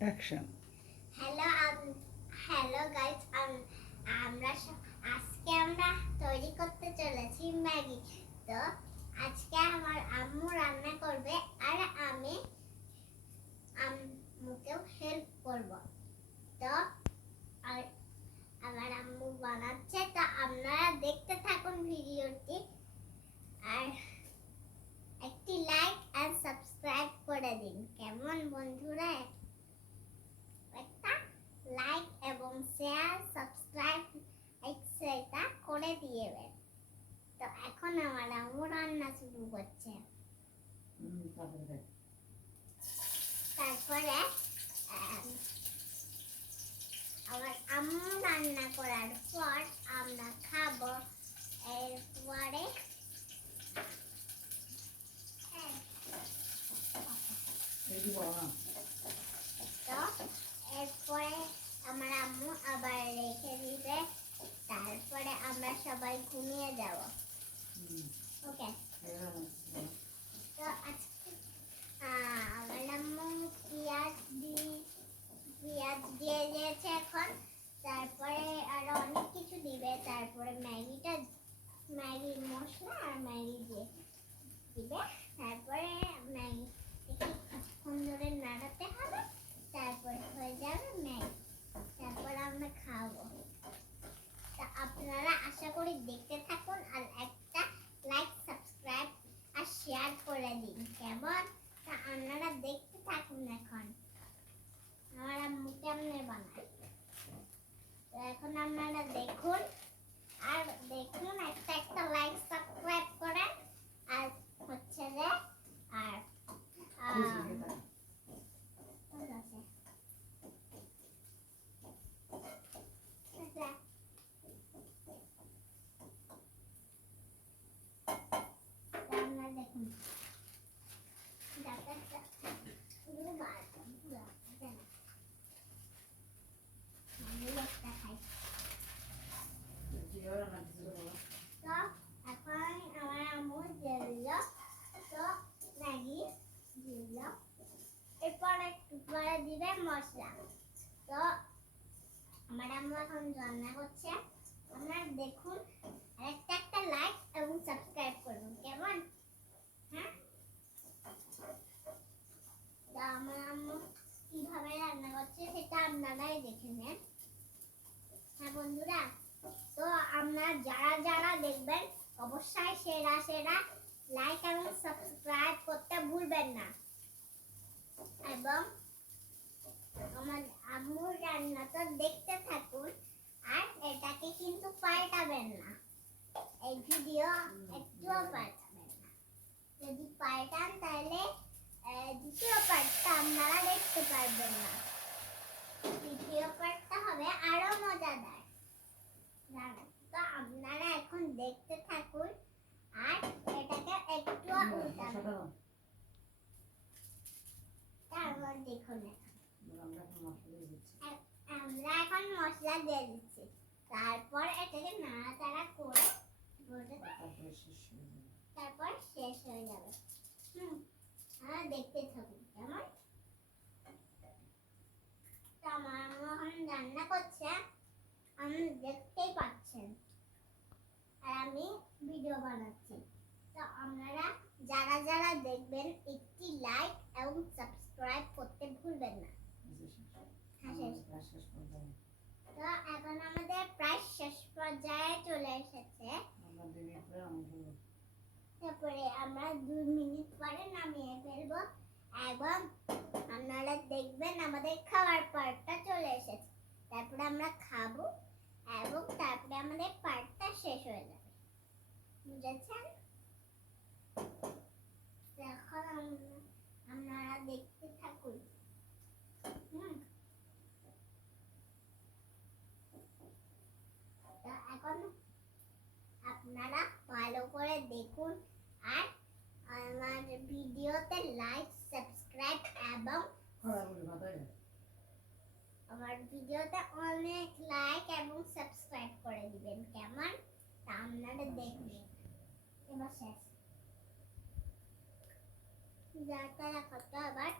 Action. Hello hello guys, আমরা আজকে আমরা তৈরি করতে চলেছি ম্যাগি। তো আজকে আমার আম্মু রান্না করবে আর আমি আম্মুকেও হেল্প করব। তো আর আমার আম্মু বানাচ্ছে, তো আপনারা দেখতে থাকুন ভিডিওটি আর একটি লাইক আর সাবস্ক্রাইব করে দিন। কেমন বন্ধুরা? একটা লাইক এবং শেয়ার সাবস্ক্রাইব সেটা করে দিয়েবেন। তো এখন আমার আম্মু রান্না শুরু করছে। তারপরে আমার আম্মু রান্না করার পর আমরা খাবো। এরপরে তো এরপরে আমার আম্মু আবার রেখে দিবে, তারপরে আমরা সবাই ঘুমিয়ে যাব। ওকে, তো আজকে আমার আম্মু পেঁয়াজ দিয়ে দিয়েছে এখন। তারপরে আরো অনেক কিছু দিবে। তারপরে ম্যাগির মশলা আর ম্যাগি দিয়ে দিবে। তারপরে ম্যাগি কিছুক্ষণ ধরে নাড়াতে হবে, তারপরে হয়ে যাবে ম্যাগি। তারপর আমরা খাবো। তা আপনারা আশা করি দেখতে থাকুন আর একটা লাইক সাবস্ক্রাইব আর শেয়ার করে দিন। কেমন? তা আপনারা দেখতে থাকুন। এখন আমার আম্মু কেমনে বানায়, তো এখন আপনারা দেখুন আর দেখুন। একটা লাইক সাবস্ক্রাইব করেন আর হচ্ছে যে আর দেখুন তো এখন আমার আম্মু দিয়ে দিল, তো ম্যাগি দিয়ে দিল। এরপর একটু পরে দিবে মশলা। তো আমার আম্মু এখন রান্না করছে, আপনারা দেখুন আর একটা লাইক এবং সাবস্ক্রাইব করুন। কেমন? হ্যাঁ, তো আমার আম্মু কিভাবে রান্না করছে সেটা আপনারাই দেখে নেন। হ্যাঁ বন্ধুরা, তো আপনারা যারা দেখবেন অবশ্যই সেরা লাইক এবং সাবস্ক্রাইব করতে ভুলবেন না। এবং আমার আম্মুর রান্নাটা দেখতে থাকুন আর এটাকে কিন্তু পাল্টাবেন না। এই ভিডিও একটুও পাল্টাবেন না। যদি পাল্টান তাহলে দ্বিতীয় পার্টটা আপনারা দেখতে পারবেন না। দ্বিতীয় পার্টটা হবে আরো মজাদার। তো আপনারা এখন দেখতে থাকুন আর এটাকে একটুও উল্টাবেন না। তারপর দেখুন আমরা এখন মশলা দিয়ে দিচ্ছি। তারপর এটাকে নাড়াচাড়া করে তারপর শেষ হয়ে যাবে। দেখতে থাকুন। কেমন? আমার আম্মু এখন রান্না করছে, আপনি দেখতেই পাচ্ছেন আর আমি ভিডিও বানাচ্ছি। তো আপনারা যারা দেখবেন একটি লাইক এবং সাবস্ক্রাইব করতে ভুলবেন না। তো এখন আমাদের প্রায় শেষ পর্যায়ে চলে এসেছে। তারপরে আমরা 2 মিনিট পরে নামিয়ে ফেলবো এবং আপনারা দেখবেন আমাদের খাওয়ার পার্টটা চলে এসেছে। তারপরে আমরা খাবো এবং তারপরে আমাদের পার্টটা শেষ হয়ে যাবে। বুঝেছেন? এখন আপনারা দেখতে থাকুন। এখন আপনারা ভালো করে দেখুন আর আমার ভিডিওতে লাইক সাবস্ক্রাইব এবং আমার ভিডিওতে অনেক লাইক এবং সাবস্ক্রাইব করে দিবেন। কেমন? তা আপনারা দেখবেন। এবার শেষ যাতা কত আবার